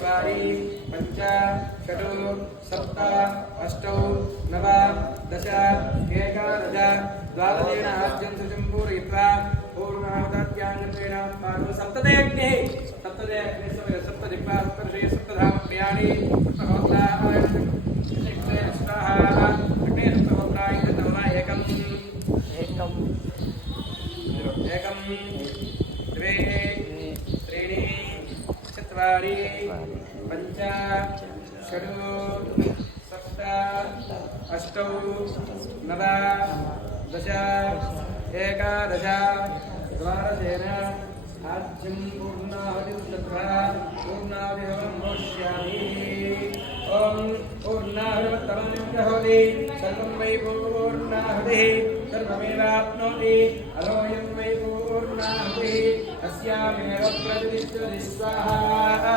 पंच षट् सप्त अष्टौ नव दश एकादश द्वादशेन आद्यं शुचिं पूरयित्वा पूर्णाहुतात्याङ्गत्वेन पादौ सप्तदेऽग्निः सप्तदिक्पा सप्तर्षि सप्तधाम प्रियाणि सप्तहोत्राय स्वाहा अग्ने सप्तहोत्राय नमः एकं द्वे त्रीणि चत्वारि पंच षट् सप्त अष्टौ नव दश एकादश द्वादशेन आद्यं पूर्णाहुतिं दत्त्वा पूर्णाहुतिं मोक्ष्यामि। ॐ पूर्णाहुतिमत्तमं जहोति सर्वं वै पूर्णाहुतिः सर्वमेवाप्नोति अलोऽयं वै पूर्णाहुतिः अस्यामेव प्रतिष्ठति स्वाहा।